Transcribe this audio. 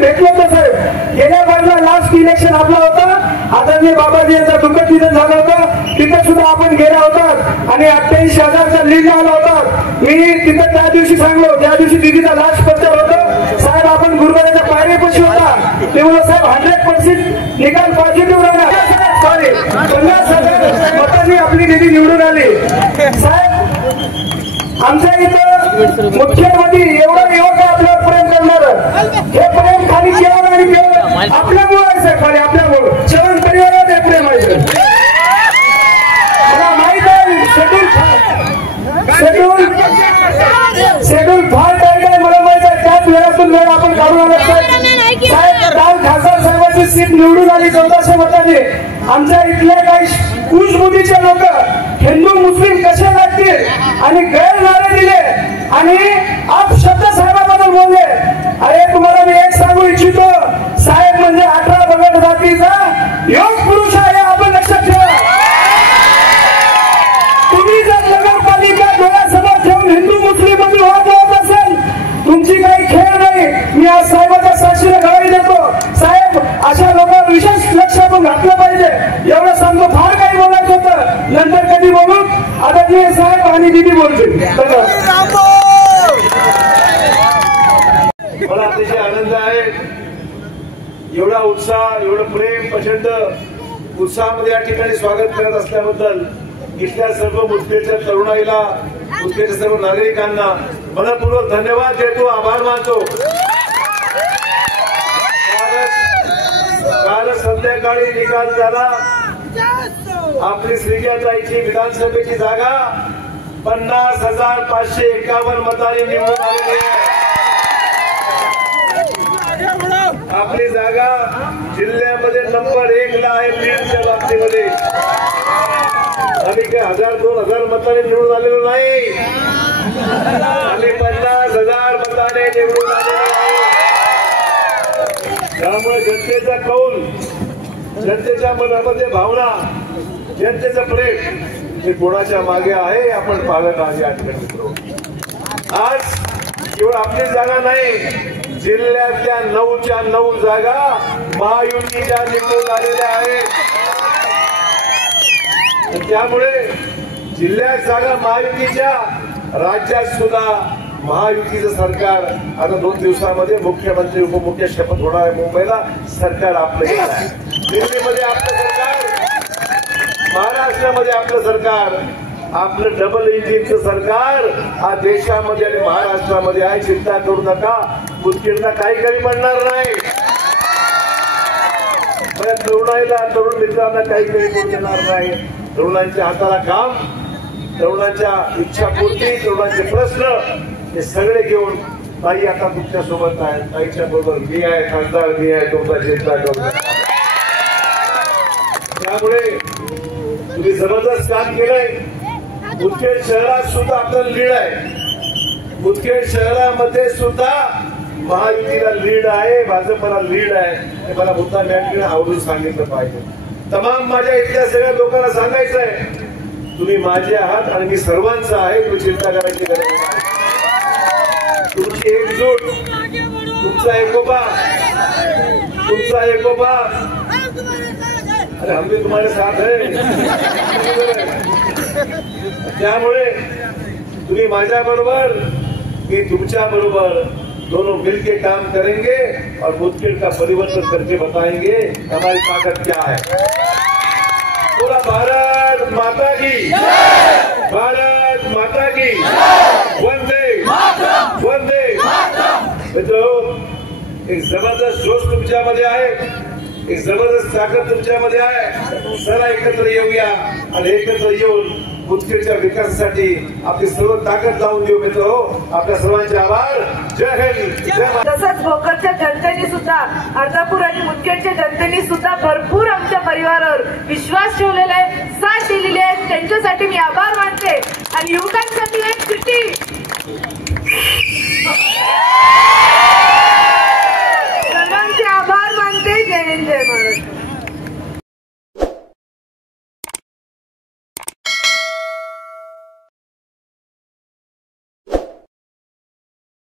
भेटलो होतो साहेब. गेल्या बाजूला लास्ट इलेक्शन आपला होता, आदरणीय बाबाजी यांचा दुःखद निधन झालं होतं. तिथे सुद्धा आपण गेला होता आणि 88,000चा लीड आला होता. मी तिथे त्या दिवशी सांगलो, त्या दिवशी दिदीचा लास्ट प्रचार होता साहेब, आपण गुरुवाराच्या पायरीपाशी होता. तेव्हा साहेब 100% निकाल पॉझिटिव्ह राहिला. सॉरी 50,000 मतांनी आपली निधी निवडून आली. साहेब आमच्या इथं मुख्यमंत्री एवढं युवक आपल्यावर प्रेम करणार, हे प्रेम खाली केवळ आणि केवळ आपल्यामुळे आहे साहेब, खाली आपल्यामुळे चरण परिवारात हे प्रेम आहे. मला माहित आहे शेड्यूल फार टाईट आहे, मला माहित आहे. त्याच वेळातून वेळ आपण काढून आला साहेब. काल खासदार साहेबांची सीट निवडून आली 1400 मतांनी. आमच्या इथले काही कुशबुद्धीचे लोक हिंदू मुस्लिम कसे लागतील आणि गैरनारे दिले आणि अपशब्द साहेबांबद्दल बोलले. अरे तुम्हाला मी एक सांगू इच्छितो, साहेब म्हणजे 18 बगट जातीचा योग पुरुष आहे, आपण लक्षात ठेवा. तुम्ही जर नगरपालिका डोळ्यासमोर ठेवून हिंदू मुस्लिम मध्ये वाद होत असेल, तुमची काही खेळ नाही. मी आज साहेबांच्या साक्षीने गवाही देतो, साहेब अशा लोकांवर विशेष लक्ष आपण घातलं पाहिजे. एवढं सांगतो, फार काही बोलायचं होतं, नंतर कधी बोलू. आदरणीय साहेब आणि दिदी बोलतील. मला अतिशय आनंद आहे. एवढा उत्साह, एवढं प्रेम, प्रचंड उत्साहामध्ये या ठिकाणी स्वागत करत असल्याबद्दल इथल्या सर्व मुदखेडच्या तरुणाईला, मुदखेडच्या सर्व नागरिकांना मनपूर्वक धन्यवाद देतो, आभार मानतो. काल संध्याकाळी निकाल झाला. आपली श्रीजाताईची विधानसभेची जागा 50,551 मतांनी निवडून आलेली आहे. आपली जागा जिल्ह्यामध्ये नंबर 1 ला आहे लीडच्या बाबतीमध्ये. आम्ही काही 1000-2000 मतांनी निवडून आलेलो नाही, आम्ही 50,000 मताने निवडून आलेलो आहे. त्यामुळे जनतेचा कौल, जनतेच्या मनामध्ये भावना, जनतेचं प्रेम हे कोणाच्या मागे आहे आपण पाहत आहोत. या ठिकाणी आज केवळ आपली जागा नाही, जिल्ह्यातल्या 9च्या 9 जागा महायुतीच्या निवडून आलेल्या आहेत. त्यामुळे जिल्ह्यात जागा महायुतीच्या, राज्यात सुद्धा महायुतीचं सरकार आता 2 दिवसामध्ये मुख्यमंत्री उपमुख्य शपथ होणार आहे. मुंबईला सरकार आपलं येणार आहे, दिल्लीमध्ये आपलं सरकार, महाराष्ट्रामध्ये आपलं सरकार, आपलं डबल इंजिनचं सरकार हा देशामध्ये आणि महाराष्ट्रामध्ये आहे. चिंता करू नका, मुदखेडला काही कमी पडणार नाही. तरुणाईला, तरुण मित्रांना काही कमी पडू देणार नाही. तरुणांच्या हाताला काम, तरुणांच्या इच्छापूर्ती, तरुणांचे प्रश्न हे सगळे घेऊन ताई आता तुमच्या सोबत आहे. ताईच्या बरोबर मी आहे, खासदार मी आहे, तुमचा चिंता करू नका. त्यामुळे तुम्ही जबरदस्त काम केलंय. मुदखेड शहरात सुद्धा आपलं लीड आहे. मुदखेड शहरामध्ये सुद्धा महायुतीला लीड आहे, भाजपला लीड आहे. हे मला मुद्दा या ठिकाणी आवडून सांगितलं पाहिजे. तमाम माझ्या इथल्या सगळ्या लोकांना सांगायचं आहे, तुम्ही माझे आहात आणि मी सर्वांचा आहे. तुम्ही चिंता करायची गरज नाही. तुमची एकजूट, तुमचा एकोपा, तुमचा एकोपा, अरे हम भी तुम्हारे साथ है. त्यामुळे तुम्ही माझ्या बरोबर, मी तुमच्या बरोबर, दोनों मिलके काम करेंगे और मुदखेड का परिवर्तन करके बताएंगे हमारी ताकत क्या है. पूरा भारत माता की, भारत माता की, वंदे वंदे. मित्रों, एक जबरदस्त जोश तुमच्यामध्ये आहे, एक जबरदस्त ताकद तुमच्यामध्ये आहे. चला एकत्र येऊया आणि एकत्र येऊन मुदखेडच्या विकासासाठी आपली सर्व ताकद लावून देऊ. मित्र हो, आपल्या सर्वांचे आभार. जय हिंद, जय महाराष्ट्र. तसंच भोकरच्या जनतेने सुद्धा, अर्धापूर आणि मुदखेडच्या जनतेने सुद्धा भरपूर